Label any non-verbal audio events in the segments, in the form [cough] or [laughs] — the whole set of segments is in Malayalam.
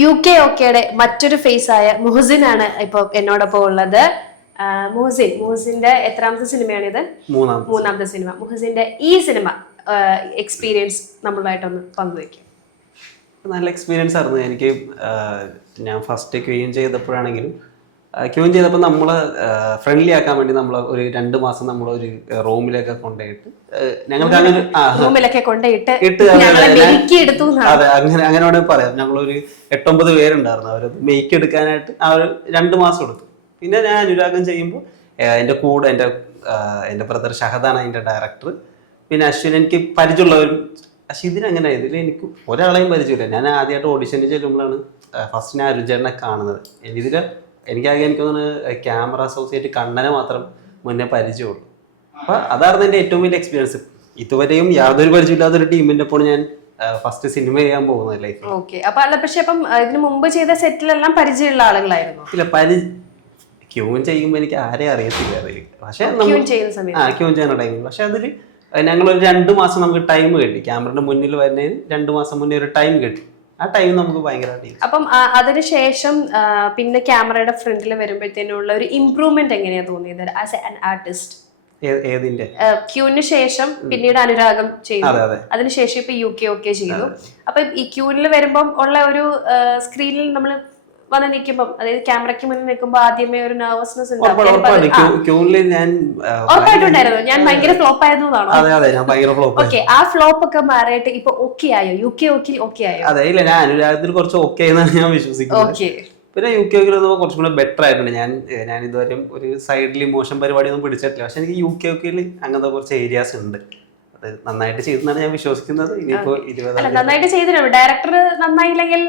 യു കെ ഒക്കെയുടെ മറ്റൊരു ഫേസ് ആയ മുഹസിൻ ആണ് ഇപ്പൊ എന്നോടൊപ്പം ഉള്ളത്. മുഹസിൻ മുഹസിന്റെ എത്രാമത്തെ സിനിമയാണ് ഇത്? മൂന്നാമത്തെ സിനിമ. മുഹസിന്റെ ഈ സിനിമ എക്സ്പീരിയൻസ് നമ്മളുമായിട്ടൊന്ന് പങ്കുവെക്കും നല്ല എക്സ്പീരിയൻസ് ആയിരുന്നു. എനിക്ക് ഞാൻ ഫസ്റ്റ് ക്വീൻ ചെയ്തപ്പോഴാണെങ്കിലും ക്യൂൻ ചെയ്തപ്പോൾ നമ്മൾ ഫ്രണ്ട്ലി ആക്കാൻ വേണ്ടി നമ്മൾ ഒരു രണ്ട് മാസം നമ്മൾ ഒരു റൂമിലൊക്കെ കൊണ്ടുപോയിട്ട് ഞങ്ങൾക്ക് അങ്ങനെ റൂമിലൊക്കെ കൊണ്ടുപോയിട്ട് ഇട്ട് അതെ, അങ്ങനെ അങ്ങനെ വേണമെങ്കിൽ പറയാം. ഞങ്ങളൊരു എട്ടൊമ്പത് പേരുണ്ടായിരുന്നു. അവർ മെയ്ക്ക് എടുക്കാനായിട്ട് ആ ഒരു രണ്ട് മാസം എടുത്തു. പിന്നെ ഞാൻ അനുരാഗം ചെയ്യുമ്പോൾ എന്റെ കൂടെ എന്റെ എന്റെ ബ്രദർ ഷഹദാണ് അതിന്റെ ഡയറക്ടർ പിന്നെ അശ്വിൻ എനിക്ക് പരിചയമുള്ളവരും പക്ഷെ അങ്ങനെ ഇതിൽ എനിക്ക് ഒരാളെയും പരിചയമില്ല. ഞാൻ ആദ്യമായിട്ട് ഓഡിഷന് ചെല്ലുമ്പോഴാണ് ഫസ്റ്റ് ഞാൻ അരുചേട്ടനെ കാണുന്നത്. ഇതിൽ എനിക്കാകെ എനിക്ക് തോന്നുന്നത് ക്യാമറ അസോസിയേറ്റ് കണ്ണനെ മാത്രം മുന്നേ പരിചയമുള്ളൂ. അപ്പോൾ അതായിരുന്നു എന്റെ ഏറ്റവും വലിയ എക്സ്പീരിയൻസ് ഇതുവരെയും യാതൊരു പരിചയമില്ലാത്ത ഒരു ടീമിന്റെ ഒപ്പം ഞാൻ ഫസ്റ്റ് സിനിമ ചെയ്യാൻ പോകുന്നത് ലൈഫിൽ ഓക്കെ. അപ്പൊ അല്ല പക്ഷെ അപ്പം ഇതിനു മുമ്പ് ചെയ്ത സെറ്റിലെല്ലാം പരിചയമുള്ള ആളുകളായിരുന്നു? ഇല്ല പരി ക്യൂൻ ചെയ്യുമ്പോൾ എനിക്ക് ആരെയും അറിയത്തില്ല അതിൽ പക്ഷെ ക്യൂൻ ചെയ്യുന്ന സമയത്ത്? ആ ക്യൂൻ ചെയ്യുന്ന ടൈമിൽ പക്ഷെ അതിൽ ഒരു രണ്ട് മാസം നമുക്ക് ടൈം കിട്ടി. ക്യാമറയുടെ മുന്നിൽ വരുന്നതിന് രണ്ട് മാസം മുന്നേ ഒരു ടൈം കിട്ടി. ആ ടൈം നമുക്ക് ഭയങ്കരമായിട്ട് അപ്പം അതിനുശേഷം പിന്നെ ക്യാമറയുടെ ഫ്രണ്ടിൽ വരുമ്പോഴത്തേനുള്ള ഒരു ഇംപ്രൂവ്മെന്റ് എങ്ങനെയാ തോന്നിയത് ആസ് ആൻ ആർട്ടിസ്റ്റ് ഏതിന്റെ? ക്യൂവിന് ശേഷം പിന്നീട് അനുരാഗം ചെയ്തു. അതെ അതെ. അതിനുശേഷം ഇപ്പൊ യു കെ ഒക്കെ ചെയ്തു. അപ്പൊ ഈ ക്യൂവിൽ വരുമ്പോൾ ഉള്ള ഒരു സ്ക്രീനിൽ നമ്മൾ വന്ന് നിൽക്കുമ്പോൾ അതായത് ക്യാമറയ്ക്ക് മുന്നിൽ നിൽക്കുമ്പോൾ ആദ്യമേ ഒരു നെർവസ്നെസ് ഞാൻ ഉറപ്പായിട്ടുണ്ടായിരുന്നു. ഞാൻ ഭയങ്കര ഫ്ലോപ്പ് ഫ്ലോപ്പ് ഓക്കെ ആ ഫ്ലോപ്പ് ഒക്കെ മാറിയിട്ട് ഇപ്പൊ ഓക്കെ ആയോ? യു കെ ഓക്കെ ഓക്കെ ആയോ? അതെ ഇല്ല ഞാൻ അനുരാഗത്തിൽ കുറച്ച് ഓക്കെ ഞാൻ വിശ്വസിക്കുന്നത്. ഓക്കെ പിന്നെ യു കെ ഒക്കെ കുറച്ചും കൂടെ ബെറ്റർ ആയിട്ടുണ്ട്. ഞാൻ ഞാൻ ഇതുവരെ ഒരു സൈഡിൽ ഇമോഷൻ പരിപാടി ഒന്നും പിടിച്ചിട്ടില്ല. പക്ഷെ എനിക്ക് യു കെ ഒക്കെ അങ്ങനത്തെ കുറച്ച് ഏരിയാസ് ഉണ്ട്. അത് നന്നായിട്ട് ചെയ്തെന്നാണ് ഞാൻ വിശ്വസിക്കുന്നത്. ഇനിയിപ്പോ ഇരുപതാം നന്നായിട്ട് ചെയ്തിട്ടുണ്ട്. ഡയറക്ടർ നന്നായില്ലെങ്കിൽ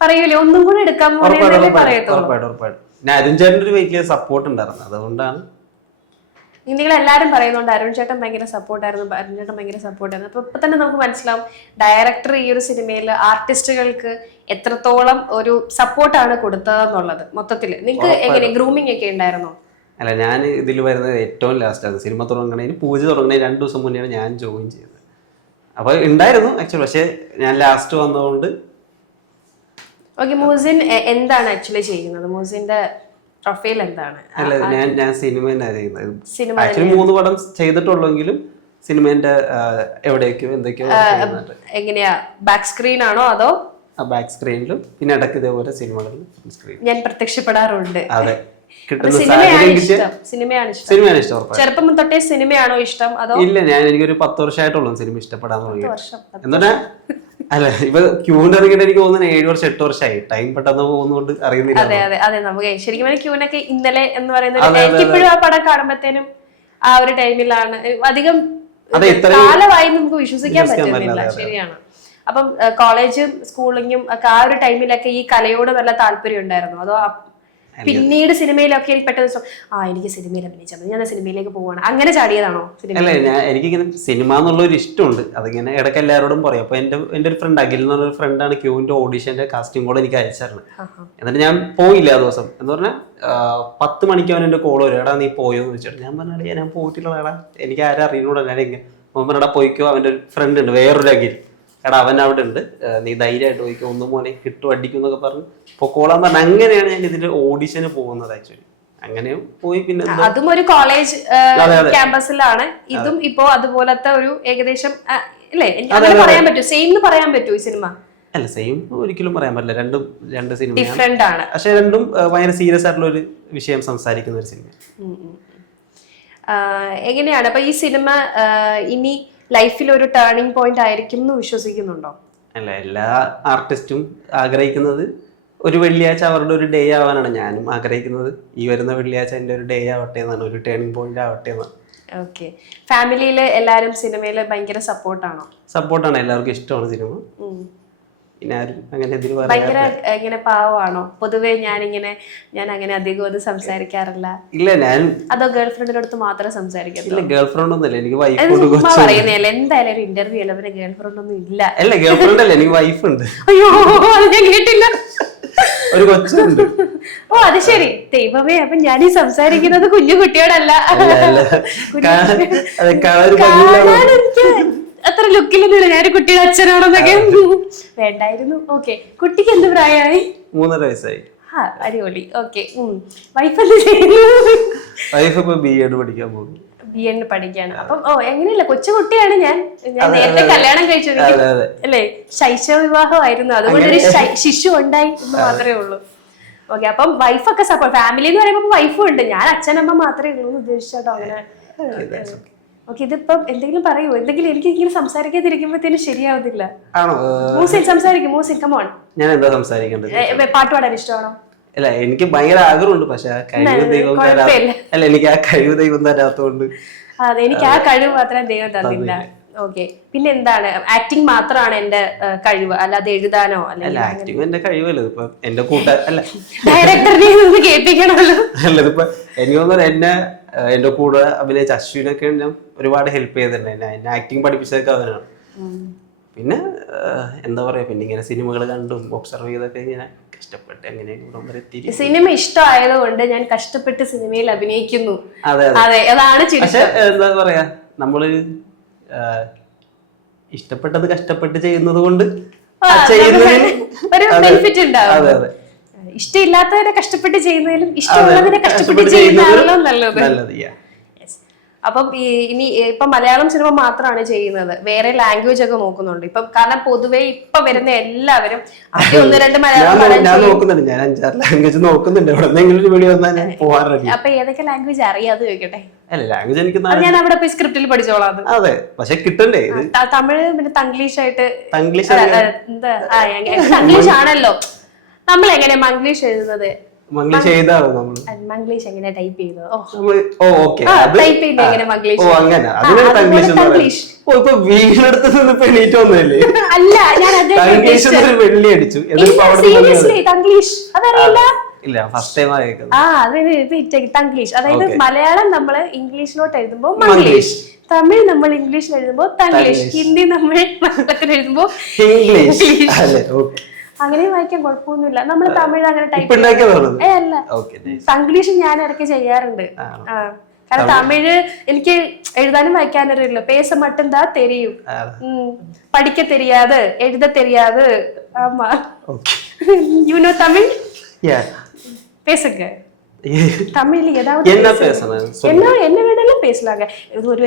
പറയൂലേ? ഒന്നും കൂടെ എടുക്കാൻ അരുൺ ചേട്ടന്റെ ഒരു വലിയ സപ്പോർട്ട് ഉണ്ടായിരുന്നു. അതുകൊണ്ടാണ്. നിങ്ങൾ എല്ലാരും പറയുന്നുണ്ട് അരുൺ ചേട്ടൻ ഭയങ്കര സപ്പോർട്ടായിരുന്നു അരുൺ ചേട്ടൻ ഭയങ്കര സപ്പോർട്ടായിരുന്നു അപ്പൊ ഇപ്പൊ തന്നെ നമുക്ക് മനസ്സിലാവും ഡയറക്ടർ ഈ ഒരു സിനിമയിൽ ആർട്ടിസ്റ്റുകൾക്ക് എത്രത്തോളം ഒരു സപ്പോർട്ടാണ് കൊടുത്തതെന്നുള്ളത് മൊത്തത്തിൽ നിങ്ങൾക്ക് എങ്ങനെ ഗ്രൂമിംഗ് ഒക്കെ ഉണ്ടായിരുന്നോ? അല്ല ഞാൻ ഇതിൽ വരുന്നത് ഏറ്റവും ലാസ്റ്റ് ആണ്. സിനിമ തുടങ്ങണതിന് പൂജ തുടങ്ങണതിന് രണ്ട് ദിവസം മുന്നെയാണ് ഞാൻ ജോയിൻ ചെയ്തത്. അപ്പോൾ ഉണ്ടായിരുന്നു ആക്ച്വലി പക്ഷേ ഞാൻ ലാസ്റ്റ് വന്നതുകൊണ്ട് ഓക്കെ മൂസിൻ എന്താണ് ആക്ച്വലി ചെയ്യുന്നത്? മൂസിന്റെ പ്രൊഫൈൽ എന്താണ്? അല്ല ഞാൻ ഞാൻ സിനിമ സിനിമ ആക്ച്വലി മൂന്ന് പടം ചെയ്തിട്ടുള്ളെങ്കിലും സിനിമേന്റെ എവിടെയൊക്കെയോ എന്തൊക്കെയോ എങ്ങനെയാ? ബാക്ക് സ്ക്രീൻ ആണോ അതോ? ബാക്ക് സ്ക്രീനിലും പിന്നെ ഇടയ്ക്ക് ഇതേപോലെ സിനിമകളിലും സ്ക്രീൻ ഞാൻ പ്രത്യക്ഷപ്പെടാറുണ്ട്. അതെ. സിനിമയാണ് ഇഷ്ടം. ചെറുപ്പം തൊട്ടേ സിനിമയാണോ ഇഷ്ടം? അതോ? ഇല്ല ഞാൻ എനിക്കൊരു പത്ത് വർഷമായിട്ടുള്ളൂ സിനിമ ഇഷ്ടപ്പെടാൻ തുടങ്ങി വർഷം എന്നാ അല്ല ഇപ്പൊ ക്യൂണ്ട് ഇറങ്ങിയിട്ട് എനിക്ക് തോന്നുന്നു ഏഴ് വർഷം എട്ട് വർഷമായി. ടൈം പെട്ടെന്ന് പോകുന്നോണ്ട് അറിയുന്നില്ല അതെ അതെ അതെ നമുക്ക് ശരിക്കും ക്യൂനൊക്കെ ഇന്നലെ എന്ന് പറയുന്നത് എനിക്കിപ്പോഴും ആ പടം കാണുമ്പോഴത്തേനും ആ ഒരു ടൈമിലാണ്. അധികം കാലമായി നമുക്ക് വിശ്വസിക്കാൻ പറ്റുന്നില്ല. ശരിയാണ്. അപ്പം കോളേജും സ്കൂളിങ്ങും ഒക്കെ ആ ഒരു ടൈമിലൊക്കെ ഈ കലയോട് നല്ല താല്പര്യം ഉണ്ടായിരുന്നു. അതോ പിന്നീട് സിനിമയിലൊക്കെ എനിക്ക് പെട്ടെന്ന് ആ എനിക്ക് സിനിമയിൽ അഭിനയിച്ചാൽ മതി. ഞാൻ സിനിമയിലേക്ക് പോവാണ്. അങ്ങനെ ചാടിയതാണോ അല്ല ഞാൻ എനിക്കിങ്ങനെ സിനിമ എന്നുള്ള ഒരു ഇഷ്ടമുണ്ട്. അതിങ്ങനെ ഇടയ്ക്ക് എല്ലാവരോടും പറയും. അപ്പൊ എന്റെ എന്റെ ഒരു ഫ്രണ്ട് അഖിൽ എന്ന് പറഞ്ഞ ഫ്രണ്ടാണ് ക്യൂവിന്റെ ഓഡിഷന്റെ കാസ്റ്റിംഗ് കോൾ എനിക്ക് അയച്ചായിരുന്നു. എന്നിട്ട് ഞാൻ പോയില്ല ആ ദിവസം. എന്ന് പറഞ്ഞാൽ പത്ത് മണിക്ക് അവൻ എന്റെ കോൾ വരും. എടാ നീ പോയോ എന്ന് വെച്ചിട്ട് ഞാൻ പറഞ്ഞാൽ ഞാൻ പോയിട്ടില്ല എടാ. എനിക്ക് ആരും അറിയുന്നുണ്ടോ ഞാൻ ഇങ്ങനെ അവൻ പോയിക്കോ. അവന്റെ ഒരു ഫ്രണ്ട് ഉണ്ട് വേറൊരു അഖിൽ. എടാ അവൻ അവിടെ ഉണ്ട്. നീ ധൈര്യമായിട്ട് പോയിക്കോ. ഒന്നും മോനെ കിട്ടും അടിക്കും എന്നൊക്കെ പറഞ്ഞ് പൊക്കോളാന്ന് പറഞ്ഞ. അങ്ങനെയാണ് ഞാൻ ഇതിന്റെ ഓഡിഷന് പോകുന്നത് ആക്ച്വലി അങ്ങനെ പോയി പിന്നെ അതും ഒരു കോളേജ്. ക്യാമ്പസിലാണ് ഇതും ഇപ്പോ അതുപോലത്തെ ഒരു ഏകദേശം അല്ലേ അങ്ങനെ പറയാൻ പറ്റൂ. സെയിം എന്ന് പറയാൻ പറ്റൂ ഈ സിനിമ അല്ല സെയിം ഒരിക്കലും പറയാൻ പറ്റില്ല. രണ്ടും രണ്ട് സിനിമ ഡിഫറെന്റ് ആണ്. പക്ഷെ രണ്ടും ഭയങ്കര സീരിയസ് ആയിട്ടുള്ള ഒരു വിഷയം സംസാരിക്കുന്ന ഒരു സിനിമ എങ്ങനെയാണ്? അപ്പൊ ഈ സിനിമ ഇനി ലൈഫിൽ ഒരു ടേണിംഗ് പോയിന്റ് ആയിരിക്കും എന്ന് വിശ്വസിക്കുന്നുണ്ടോ? അല്ല എല്ലാ ആർട്ടിസ്റ്റും ആഗ്രഹിക്കുന്നത് ഒരു വെള്ളിയാഴ്ച അവരുടെ ഒരു ഡേ ആവാനാണ്. ഞാനും ആഗ്രഹിക്കുന്നത് ഈ വരുന്ന വെള്ളിയാഴ്ച എന്റെ ഒരു ഡേ ആവട്ടെ എന്നാണ് ഒരു ടേണിംഗ് പോയിന്റ് ആവട്ടെ എന്നാണ്. ഓക്കെ ഫാമിലിയിൽ എല്ലാവരും സിനിമയിൽ ഭയങ്കര സപ്പോർട്ടാണോ സപ്പോർട്ടാണ് എല്ലാവർക്കും ഇഷ്ടമാണ് സിനിമ ഭയങ്കര ഇങ്ങനെ പാവമാണോ? പൊതുവേ ഞാൻ ഇങ്ങനെ ഞാൻ അങ്ങനെ അധികം ഒന്നും സംസാരിക്കാറില്ല. ഇല്ല ഞാൻ അതോ ഗേൾ ഫ്രണ്ടിന്റെ അടുത്ത് മാത്രമേ സംസാരിക്കത്തുള്ളൂ ഇല്ല ഗേൾ ഫ്രണ്ട് ഒന്നുമില്ല എനിക്ക് വൈഫ് കൊച്ചു എന്തായാലും ഒരു ഇന്റർവ്യൂ അല്ല? പിന്നെ ഗേൾ ഫ്രണ്ട് ഒന്നും ഇല്ല. അല്ല ഗേൾ ഫ്രണ്ട് അല്ല എനിക്ക് വൈഫ് ഉണ്ട്. അയ്യോ അത് ഞാൻ കേട്ടില്ല. ഒരു കൊച്ചുണ്ട്. ഓ അത് ശരി. ദൈവമേ അപ്പൊ ഞാൻ ഈ സംസാരിക്കുന്നത് കുഞ്ഞു കുട്ടിയോടല്ല. അത്ര ലുക്കിലൊന്നുമില്ല. ഞാൻ ഒരു കുട്ടിയുടെ അച്ഛനാണെന്നൊക്കെ വേണ്ടായിരുന്നു. ഓക്കെ കുട്ടിക്ക് എന്ത് പ്രായമായി? മൂന്നര വയസ്സായി. അടിപൊളി. ഓക്കെ വൈഫ് എന്ത് ചെയ്യുന്നു? വൈഫ് ഇപ്പൊ ബി എഡ് പഠിക്കാൻ പോകുന്നു. ബി എഡ് പഠിക്കാണ്. അപ്പം ഓ എങ്ങനെയല്ല? കൊച്ചു കുട്ടിയാണ് ഞാൻ. ഞാൻ നേരത്തെ കല്യാണം കഴിച്ചു. അല്ലേ? ശൈശവ വിവാഹമായിരുന്നു. അതുകൊണ്ട് ഒരു ശിശു ഉണ്ടായി എന്ന് മാത്രമേ ഉള്ളൂ. ഓക്കെ അപ്പം വൈഫൊക്കെ സപ്പോർട്ട് ഫാമിലി എന്ന് പറയുമ്പോൾ വൈഫും ഉണ്ട്. ഞാൻ അച്ഛനമ്മ മാത്രമേ ഉള്ളൂ ഉദ്ദേശിച്ചോട്ടോ? അങ്ങനെ. ഓക്കെ ഇതിപ്പം എന്തെങ്കിലും പറയൂ. എന്തെങ്കിലും എനിക്ക് ഇങ്ങനെ സംസാരിക്കാതിരിക്കുമ്പോഴത്തേനും ശരിയാവുന്നില്ല ആണോ? ഏഹ്, മൂസിൻ സംസാരിക്കും മൂസിൻ കമോൺ ഞാൻ എന്താ സംസാരിക്കേണ്ടത്? പാട്ട് പാടാൻ ഇഷ്ടമാണോ? അല്ല എനിക്ക് ഭയങ്കര ആഗ്രഹമുണ്ട് പക്ഷെ ആ കഴിവ് ദൈവം അല്ല എനിക്ക് ആ കഴിവ് ദൈവം തരാത്തോണ്ട് അതെ എനിക്ക് ആ കഴിവ് മാത്രമേ ദൈവം തന്നില്ല. ഓക്കെ പിന്നെ എന്താണ് ആക്ടിങ് മാത്രമാണ് എന്റെ കഴിവ്. അല്ലാതെ എഴുതാനോ അല്ല ആക്ടിങ് എന്റെ കഴിവല്ല? ഇപ്പൊ എന്റെ കൂട്ട അല്ല. ഡയറക്ടറിനെ ഒന്ന് കേൾപ്പിക്കണമല്ലോ. അല്ല ഇതിപ്പോ എനിക്ക് തോന്നുന്നു എന്നെ എന്റെ കൂടെ അഭിനയിച്ച അശ്വിനൊക്കെ ഞാൻ ഒരുപാട് ഹെൽപ്പ് ചെയ്തിട്ടുണ്ട്. എന്നെ എന്നെ ആക്ടിങ് പഠിപ്പിച്ചതൊക്കെ അവനാണ്. പിന്നെ എന്താ പറയാ? പിന്നെ ഇങ്ങനെ സിനിമകൾ കണ്ടും ഒബ്സർവ് ചെയ്തൊക്കെ ഇങ്ങനെ കഷ്ടപ്പെട്ട് അങ്ങനെ സിനിമ ഇഷ്ടമായത് കൊണ്ട് ഞാൻ കഷ്ടപ്പെട്ട് സിനിമയിൽ അഭിനയിക്കുന്നു. അതെ അതെ. അതെ അതാണ് എന്താ പറയാ? നമ്മൾ ഇഷ്ടപ്പെട്ടത് കഷ്ടപ്പെട്ട് ചെയ്യുന്നത് കൊണ്ട് ഇഷ്ടമില്ലാത്തവരെ കഷ്ടപ്പെട്ട് ചെയ്യുന്നതിലും ഇഷ്ടമുള്ളതിനെ കഷ്ടപ്പെട്ട് ചെയ്യുന്നതാണല്ലോ നല്ലത്. അപ്പം ഇനി ഇപ്പൊ മലയാളം സിനിമ മാത്രമാണ് ചെയ്യുന്നത്. വേറെ ലാംഗ്വേജ് ഒക്കെ നോക്കുന്നുണ്ട്. ഇപ്പൊ കാരണം പൊതുവെ ഇപ്പൊ വരുന്ന എല്ലാവരും ആദ്യം ഒന്ന് രണ്ട് മലയാളം ഞാൻ. നോക്കുന്നുണ്ട്. ഞാൻ അഞ്ചാറ് ലാംഗ്വേജ് നോക്കുന്നുണ്ട്. എവിടെ നിന്നെങ്കിലും ഒരു വീഡിയോ വന്നാൽ പോവാറുണ്ട് അപ്പൊ ഏതൊക്കെ ലാംഗ്വേജ് അറിയാതെ ചോദിക്കട്ടെ? അല്ല ലാംഗ്വേജ് എനിക്ക് അത് ഞാൻ അവിടെ പോയി സ്ക്രിപ്റ്റിൽ പഠിച്ചോളാം അത്. അതെ പക്ഷെ കിട്ടണ്ടേ ഇത്? ത- തമിഴ് പിന്നെ തംഗ്ലീഷ് ആയിട്ട് തംഗ്ലീഷ് അല്ല, അല്ല, എന്താ ആ, എങ്ങ- തംഗ്ലീഷ് ആണല്ലോ. നമ്മൾ എങ്ങനെ മംഗ്ലീഷ് എഴുതുന്നത്? മംഗ്ലീഷ് ചെയ്താണോ നമ്മൾ? അത് മംഗ്ലീഷ് എങ്ങനെ ടൈപ്പ് ചെയ്യുന്നത് ഓ. നമ്മൾ ഓ ഓക്കെ. ആ, type ചെയ്യുന്നത് എങ്ങനെ മംഗ്ലീഷ്? ഓ അങ്ങനെ. ആ, അതിനാണ് അതുപോലെ തംഗ്ലീഷ് എന്ന് തംഗ്ലീഷ്. പറയുന്നത് ഓ ഇപ്പൊ നിന്ന് ഇപ്പൊ വന്നല്ലേ അല്ല ഞാൻ അതേ തംഗ്ലീഷ് എന്നൊരു വെള്ളി അടിച്ചു. എന്നിട്ട് അവിടെ നിന്ന് സീരിയസ്ലി തംഗ്ലീഷ്. അതറിയില്ല. ഇല്ല ഫസ്റ്റ് ആ തംഗ്ലീഷ് അതായത് മലയാളം നമ്മൾ ഇംഗ്ലീഷിലോട്ട് എഴുതുമ്പോൾ മംഗ്ലീഷ്. തമിഴ് നമ്മൾ ഇംഗ്ലീഷിൽ എഴുതുമ്പോൾ തംഗ്ലീഷ് ഹിന്ദി നമ്മൾ മലയാളത്തിൽ എഴുതുമ്പോൾ ഇംഗ്ലീഷ്. അങ്ങനെ വായിക്കാൻ കുഴപ്പമൊന്നുമില്ല. നമ്മൾ തമിഴ് അങ്ങനെ ടൈപ്പ് അല്ല. തംഗ്ലീഷ് ഞാൻ ഇടയ്ക്ക് ചെയ്യാറുണ്ട്. കാരണം തമിഴ്. എനിക്ക് എഴുതാനും വായിക്കാനും അറിയില്ല. പേസ മട്ടും താ തെരിയും പഠിക്ക തെരിയാതെ എഴുത തെരിയാതെ. ആമാ. You know Tamil? பேசுங்க. [laughs] தமிழ்ல ஏதாவது என்ன. பேசணும். என்ன என்ன வேணாலும் பேசலாங்க.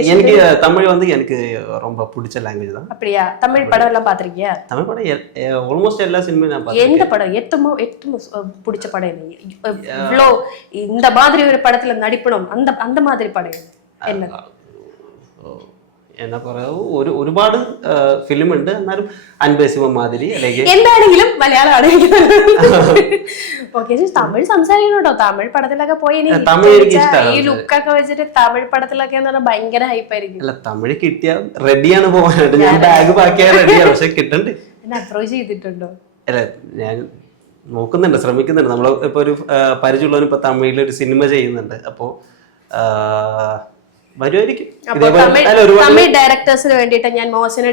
எனக்கு தமிழ் வந்து எனக்கு ரொம்ப பிடிச்ச லாங்குவேஜ் தான். அப்படியா? தமிழ் படம் எல்லாம் பாத்திருக்கியா தமிழ் படம் ஆல்மோஸ்ட் எல்லா பார்த்தேன் எந்த படம்? எட்டுமோ எட்டு மு- அஹ் பிடிச்ச படம் இவ்வளோ இந்த மாதிரி ஒரு படத்துல நடிப்பணும். அந்த அந்த மாதிரி படம்? என்ன? എന്നാ പറയാ ഒരു ഒരുപാട് ഫിലിം ഉണ്ട് എന്നാലും അൻപേസിമ മാതിരി അല്ലെങ്കിൽ എന്താണെങ്കിലും മലയാളമാണ് ഓക്കെ തമിഴ് സംസാരിക്കണം കേട്ടോ തമിഴ് പടത്തിലൊക്കെ പോയി ഈ ലുക്കൊക്കെ വെച്ചിട്ട് തമിഴ് പടത്തിലൊക്കെ എന്ന് പറഞ്ഞാൽ ഭയങ്കര ഹൈപ്പായിരിക്കും അല്ല തമിഴ് കിട്ടിയാൽ റെഡിയാണ് പോകാനായിട്ട്. ഞാൻ ബാഗ് പാക്കിയാൽ റെഡിയാണ് പക്ഷെ കിട്ടണ്ട്. എന്നെ അപ്രോച്ച് ചെയ്തിട്ടുണ്ടോ? അല്ല ഞാൻ നോക്കുന്നുണ്ട് ശ്രമിക്കുന്നുണ്ട്. നമ്മൾ ഇപ്പൊ ഒരു പരിചയമുള്ളവനിപ്പോ പരിചയമുള്ളവന് തമിഴിൽ ഒരു സിനിമ ചെയ്യുന്നുണ്ട്. അപ്പോ തമിഴ് ഡയറക്ടേഴ്സിന് വേണ്ടിയിട്ട് ഞാൻ മോശന്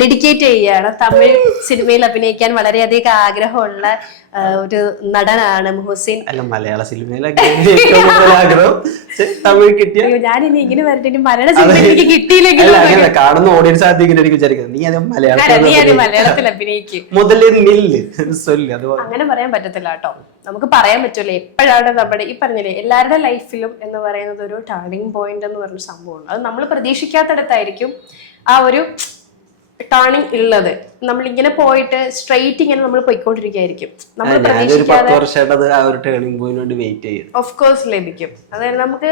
ഡെഡിക്കേറ്റ് ചെയ്യുകയാണ്. തമിഴ് സിനിമയിൽ അഭിനയിക്കാൻ വളരെയധികം ആഗ്രഹമുള്ള ഒരു നടനാണ് മുഹസിൻ. അല്ല മലയാള സിനിമയിലൊക്കെ കൂടുതൽ തമിഴ് കിട്ടിയ അയ്യോ ഞാനിനി ഇങ്ങനെ വരട്ടെ. ഇനി മലയാള സിനിമ എനിക്ക് കിട്ടിയില്ലെങ്കിലും കാണുന്ന ഓഡിയൻസ് ആദ്യം ഇങ്ങനെ വിചാരിക്കുന്നത് നീ അത് മലയാളത്തിൽ അഭിനയിക്കും. മുതലേ നില്ല് അങ്ങനെ പറയാൻ പറ്റത്തില്ല കേട്ടോ. നമുക്ക് പറയാൻ പറ്റൂല എപ്പോഴാണ് നമ്മുടെ ഈ പറഞ്ഞില്ലേ എല്ലാവരുടെ ലൈഫിലും എന്ന് പറയുന്നത് ഒരു ടേണിംഗ് പോയിന്റ് എന്ന് പറഞ്ഞ സംഭവമുണ്ട്. അത് നമ്മൾ പ്രതീക്ഷിക്കാത്തടത്തായിരിക്കും ആ ഒരു ടേണിങ് ഉള്ളത്. നമ്മൾ ഇങ്ങനെ പോയിട്ട് സ്ട്രെയിറ്റ് ഇങ്ങനെ നമ്മൾ പോയിക്കൊണ്ടിരിക്കുകയായിരിക്കും. നമ്മൾ പ്രതീക്ഷിക്കാതെ പോയിന്റ് ഓഫ് കോഴ്സ് ലഭിക്കും. അതായത് നമുക്ക്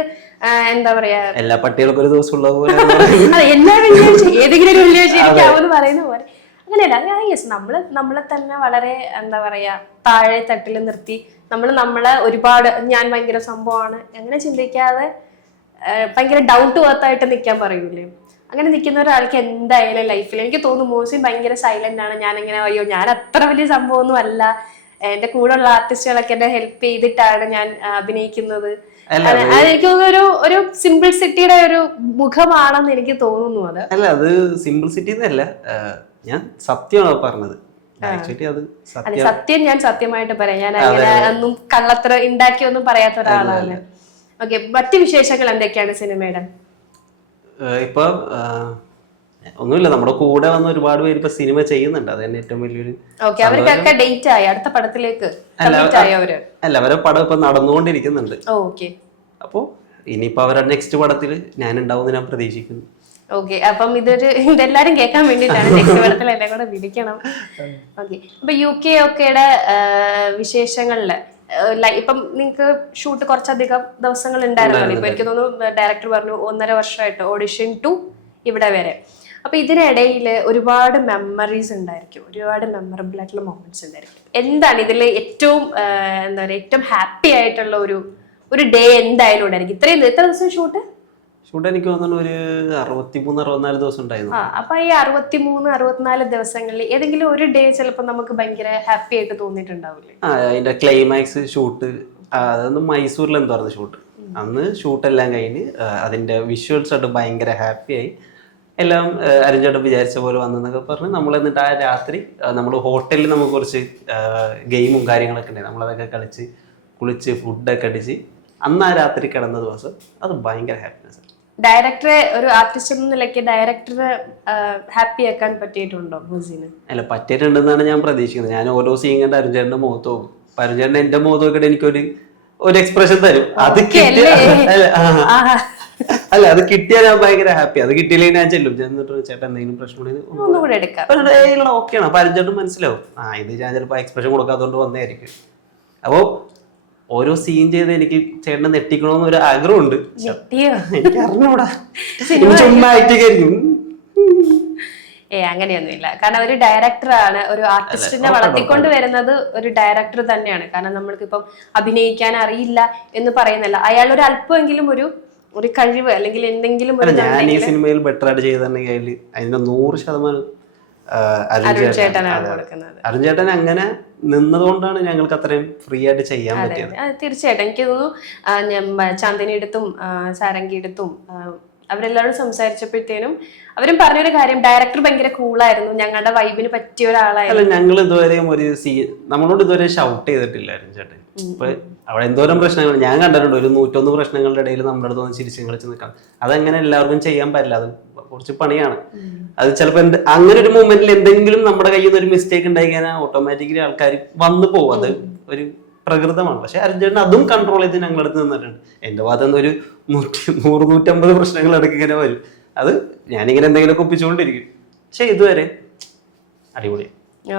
എന്താ പറയാ? എല്ലാ പട്ടികൾക്കും ഒരു ദിവസം ഉള്ളത് പോലെ [laughs] എല്ലാ വെള്ളിയാഴ്ച ഏതെങ്കിലും ഒരു വെള്ളിയാഴ്ച ഇരിക്കാമെന്ന് പറയുന്ന പോലെ. അങ്ങനെയല്ല യെസ് നമ്മൾ നമ്മളെ തന്നെ വളരെ എന്താ പറയാ താഴെ തട്ടിൽ നിർത്തി നമ്മൾ നമ്മളെ ഒരുപാട് ഞാൻ ഭയങ്കര സംഭവമാണ് അങ്ങനെ ചിന്തിക്കാതെ ഭയങ്കര ഡൗൺ ടു എർത്ത് ആയിട്ട് നിൽക്കാൻ പറയൂലേ? അങ്ങനെ നിൽക്കുന്ന ഒരാൾക്ക് എന്തായാലും ലൈഫിൽ എനിക്ക് തോന്നുന്നു മോസിൻ ഭയങ്കര സൈലന്റ് ആണ്. ഞാൻ ഇങ്ങനെ അയ്യോ ഞാൻ അത്ര വലിയ സംഭവമൊന്നും അല്ല. എന്റെ കൂടെ ഉള്ള ആർട്ടിസ്റ്റുകളൊക്കെ എന്നെ ഹെൽപ്പ് ചെയ്തിട്ടാണ് ഞാൻ അഭിനയിക്കുന്നത്. എനിക്ക് തോന്നുന്നു ഒരു ഒരു സിമ്പിൾ സിറ്റിയുടെ ഒരു മുഖമാണെന്ന് എനിക്ക് തോന്നുന്നു അത്. അല്ല അത് സിമ്പിൾ സിറ്റി എന്നല്ല. ഞാൻ സത്യമാണ് പറഞ്ഞത്? സത്യം. സത്യം ഞാൻ സത്യമായിട്ട് പറയാം. ഞാൻ അങ്ങനെ ഒന്നും കള്ളത്ര ഉണ്ടാക്കി ഒന്നും പറയാത്ത ഒരാളാണ്. ഓക്കെ മറ്റു വിശേഷങ്ങൾ എന്തൊക്കെയാണ് സിനിമയുടെ ഇപ്പൊ ഒന്നുമില്ല നമ്മുടെ കൂടെ വന്ന ഒരുപാട് പേര് ഇപ്പൊ സിനിമ ചെയ്യുന്നുണ്ട്. അത് തന്നെ ഏറ്റവും വലിയൊരു അവർക്കൊക്കെ ഡേറ്റ് ആയി? അടുത്ത പടത്തിലേക്ക് അല്ല അവരെ? പടം ഇപ്പൊ നടന്നുകൊണ്ടിരിക്കുന്നുണ്ട്. അപ്പോ ഇനിയിപ്പോ അവരുടെ നെക്സ്റ്റ് പടത്തിൽ ഞാൻ ഉണ്ടാവും ഞാൻ പ്രതീക്ഷിക്കുന്നു. ഓക്കെ അപ്പം ഇതൊരു ഇതെല്ലാരും കേൾക്കാൻ വേണ്ടിയിട്ടാണ് [laughs] നെക്സ്റ്റ് പടത്തിൽ എന്നെ കൂടെ വിളിക്കണം. ഓക്കെ അപ്പൊ യു കെ ഒക്കെയുടെ വിശേഷങ്ങളിൽ ഇപ്പം നിങ്ങൾക്ക് ഷൂട്ട് കുറച്ചധികം ദിവസങ്ങൾ ഉണ്ടായിരുന്നല്ലോ ഇപ്പൊ എനിക്ക് തോന്നുന്നു ഡയറക്ടർ പറഞ്ഞു ഒന്നര വർഷമായിട്ട് ഓഡിഷൻ ടു ഇവിടെ വരെ. അപ്പൊ ഇതിനിടയിൽ ഒരുപാട് മെമ്മറീസ് ഉണ്ടായിരിക്കും. ഒരുപാട് മെമ്മറബിൾ ആയിട്ടുള്ള മൊമെന്റ്സ് ഉണ്ടായിരിക്കും. എന്താണ് ഇതിൽ ഏറ്റവും എന്താ പറയുക ഏറ്റവും ഹാപ്പി ആയിട്ടുള്ള ഒരു ഒരു ഡേ എന്തായാലും ഉണ്ടായിരിക്കും. ഇത്രയും എത്ര ദിവസം ഷൂട്ട് ഷൂട്ട് എനിക്ക് തോന്നുന്നു ഒരു അറുപത്തിമൂന്ന് അറുപത്തിനാല് ദിവസം ഉണ്ടായിരുന്നു. ആ അപ്പൊ ഈ അറുപത്തിമൂന്ന് അറുപത്തിനാല് ദിവസങ്ങളിൽ ഏതെങ്കിലും ഒരു ഡേ ചിലപ്പോൾ നമുക്ക് ഭയങ്കര ഹാപ്പി ആയിട്ട് തോന്നിയിട്ടുണ്ടാവില്ലേ? ആ അതിന്റെ ക്ലൈമാക്സ് ഷൂട്ട് അതൊന്ന് മൈസൂരിൽ എന്തായിരുന്നു ഷൂട്ട് അന്ന് ഷൂട്ട് എല്ലാം കഴിഞ്ഞ് അതിന്റെ വിഷ്വൽസ് ആയിട്ട് ഭയങ്കര ഹാപ്പിയായി ആയി. എല്ലാം അരിഞ്ചേട്ടൻ വിചാരിച്ച പോലെ വന്നെന്നൊക്കെ പറഞ്ഞ് നമ്മൾ എന്നിട്ട് ആ രാത്രി നമ്മൾ ഹോട്ടലിൽ നമുക്ക് കുറച്ച് ഗെയിമും കാര്യങ്ങളൊക്കെ ഉണ്ടായി നമ്മളതൊക്കെ കളിച്ച് കുളിച്ച് ഫുഡൊക്കെ അടിച്ച് അന്ന് ആ രാത്രി കിടന്ന ദിവസം അത് ഭയങ്കര ഹാപ്പിനെസ് ഡയറക്ടറെ ഒരു ആർട്ടിസ്റ്റ് എന്ന നിലയ്ക്ക് ഡയറക്ടറെ ഹാപ്പി ആക്കാൻ പറ്റിയിട്ടുണ്ടോ മുസീന് അല്ല പറ്റിയിട്ടുണ്ടെന്നാണ് ഞാൻ പ്രതീക്ഷിക്കുന്നത്. ഞാൻ ഓരോ സീൻ കണ്ട് അരുൺചേട്ടന്റെ മുഖത്ത് അപ്പൊ അരുൺചേട്ടൻ എന്റെ മുഖത്ത് നോക്കിയിട്ട് എനിക്കൊരു ഒരു എക്സ്പ്രഷൻ തരും. അത് കിട്ടിയ അല്ല, അത് കിട്ടിയാൽ ഞാൻ ഭയങ്കര ഹാപ്പി. അത് കിട്ടിയില്ലെങ്കിൽ ഞാൻ ചെല്ലും. ചെന്നിട്ട് ചേട്ടൻ എന്തെങ്കിലും പ്രശ്നമുണ്ടെങ്കിൽ ഓക്കെയാണ്. അപ്പൊ അരുൺചേട്ടൻ മനസ്സിലാവും. ആ ഇത് ഞാൻ ചിലപ്പോൾ എക്സ്പ്രഷൻ കൊടുക്കാത്തതുകൊണ്ട് വന്നതായിരിക്കും. അപ്പോ ഓരോ സീൻ ചെയ്ത് എനിക്ക് ചേട്ടനെ നെട്ടിക്കണമെന്ന് ഒരു ആഗ്രഹമുണ്ട്. ഉണ്ട് എനിക്ക് അറിഞ്ഞൂടാ [laughs] ഇനി ചുമ്മാ ആയിട്ടേക്കായിരിക്കും ഏ അങ്ങനെയൊന്നുമില്ല. കാരണം ഒരു ഡയറക്ടറാണ് ഒരു ആർട്ടിസ്റ്റിനെ വളർത്തിക്കൊണ്ട് വരുന്നത് ഒരു ഡയറക്ടർ തന്നെയാണ്. കാരണം നമ്മൾക്ക് ഇപ്പം അഭിനയിക്കാൻ അറിയില്ല എന്ന് പറയുന്നില്ല. അയാൾ ഒരു അല്പമെങ്കിലും ഒരു ഒരു കഴിവ് അല്ലെങ്കിൽ എന്തെങ്കിലും ഒരു ഞാൻ ഈ സിനിമയിൽ ബെറ്റർ ആയിട്ട് ചെയ്തിട്ടുണ്ടെങ്കിൽ അതിന്റെ നൂറ് ശതമാനം അരുൺ ചേട്ടൻ. ചേട്ടനാണ് കൊടുക്കുന്നത്. അരുൺ ചേട്ടൻ അങ്ങനെ നിന്നതുകൊണ്ടാണ് ഞങ്ങൾക്ക് അത്രയും ഫ്രീ ആയിട്ട് ചെയ്യാൻ പറ്റിയത്. തീർച്ചയായിട്ടും. എനിക്ക് തോന്നുന്നു ചാന്ദിനി എടുത്തും സാരംഗി എടുത്തും അവരെല്ലാവരും സംസാരിച്ചപ്പോഴത്തേനും അവരും പറഞ്ഞൊരു കാര്യം ഡയറക്ടർ ഭയങ്കര കൂളായിരുന്നു ഞങ്ങളുടെ വൈബിന് പറ്റിയ ഒരാളായിരുന്നു. ഞങ്ങൾ ഇതുവരെയും ഒരു സീ നമ്മളോട് ഇതുവരെ ഷൗട്ട് ചെയ്തിട്ടില്ലായിരുന്നു ചേട്ടൻ ഇപ്പൊ അവിടെ എന്തോരം പ്രശ്നങ്ങൾ ഞാൻ കണ്ടിട്ടുണ്ട് ഒരു നൂറ്റൊന്ന് പ്രശ്നങ്ങളുടെ ഇടയിൽ നമ്മുടെ അടുത്ത് വന്ന് ചിരിച്ചും കളിച്ച് നിൽക്കാം. അതങ്ങനെ എല്ലാവർക്കും ചെയ്യാൻ പറ്റില്ല അത് കുറച്ച് പണിയാണ്. അത് ചിലപ്പോൾ എന്ത് അങ്ങനെ ഒരു മൂമെന്റിൽ എന്തെങ്കിലും നമ്മുടെ കയ്യിൽ നിന്ന് ഒരു മിസ്റ്റേക്ക് ഉണ്ടായി കഴിഞ്ഞാൽ ഓട്ടോമാറ്റിക്കലി ആൾക്കാർ വന്നു പോകും. അത് ഒരു പ്രകൃതമാണ്. പക്ഷെ അർജുനൻ അതും കൺട്രോൾ ചെയ്ത് ഞങ്ങളുടെ അടുത്ത് നിന്നിട്ടുണ്ട്. എന്റെ ഭാഗത്ത് ഒരു നൂറ്റി നൂറ് നൂറ്റമ്പത് പ്രശ്നങ്ങൾ ഇടയ്ക്ക് ഇങ്ങനെ വരും. അത് ഞാനിങ്ങനെ എന്തെങ്കിലുമൊക്കെ ഒപ്പിച്ചുകൊണ്ടിരിക്കും. പക്ഷെ ഇതുവരെ അടിപൊളി.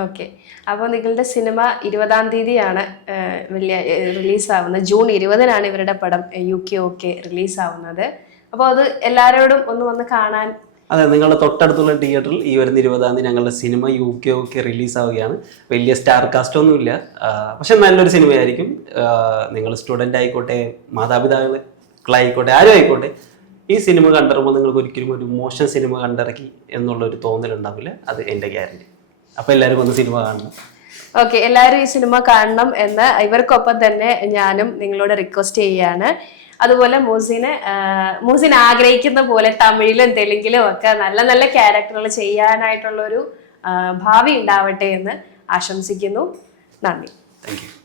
ഓക്കെ. അപ്പോൾ നിങ്ങളുടെ സിനിമ ഇരുപതാം തീയതിയാണ് വലിയ റിലീസാവുന്നത്. ജൂൺ ഇരുപതിനാണ് ഇവരുടെ പടം യു കെ ഒക്കെ റിലീസാവുന്നത്. അപ്പോൾ അത് എല്ലാവരോടും ഒന്ന് വന്ന് കാണാൻ അതെ നിങ്ങളുടെ തൊട്ടടുത്തുള്ള തിയേറ്ററിൽ ഈ വരുന്ന ഇരുപതാം തീയതി ഞങ്ങളുടെ സിനിമ യു കെ ഒക്കെ റിലീസ് ആവുകയാണ്. വലിയ സ്റ്റാർ കാസ്റ്റ് ഒന്നുമില്ല. പക്ഷെ നല്ലൊരു സിനിമയായിരിക്കും നിങ്ങൾ സ്റ്റുഡന്റ് ആയിക്കോട്ടെ മാതാപിതാക്കളായിക്കോട്ടെ ആരും ആയിക്കോട്ടെ ഈ സിനിമ കണ്ടിറങ്ങുമ്പോൾ നിങ്ങൾക്ക് ഒരിക്കലും ഒരു മോശം സിനിമ കണ്ടിറക്കി എന്നുള്ള ഒരു തോന്നലുണ്ടാവില്ല. അത് എന്റെ ഗ്യാരണ്ടി അപ്പോൾ എല്ലാവരും വന്ന് സിനിമ കാണണം. ഓക്കെ എല്ലാവരും ഈ സിനിമ കാണണം എന്ന് ഇവർക്കൊപ്പം തന്നെ ഞാനും നിങ്ങളോട് റിക്വസ്റ്റ് ചെയ്യാണ് അതുപോലെ മൂസിന് മൂസിൻ ആഗ്രഹിക്കുന്ന പോലെ തമിഴിലും തെലുങ്കിലും ഒക്കെ നല്ല നല്ല ക്യാരക്ടറുകൾ ചെയ്യാനായിട്ടുള്ളൊരു ഭാവി ഉണ്ടാവട്ടെ എന്ന് ആശംസിക്കുന്നു. നന്ദി. Thank you